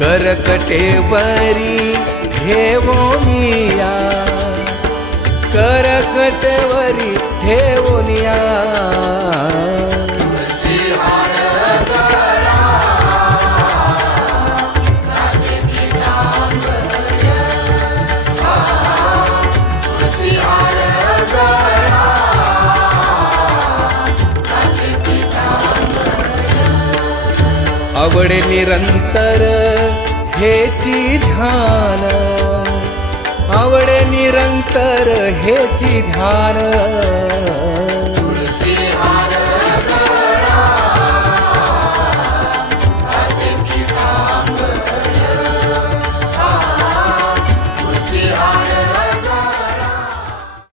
करकटेवरी ठेवोनिया करकटेवरी ठेवोनिया आवडे निरंतर हेची ध्यान. आवडे निरंतर हेची ध्यान.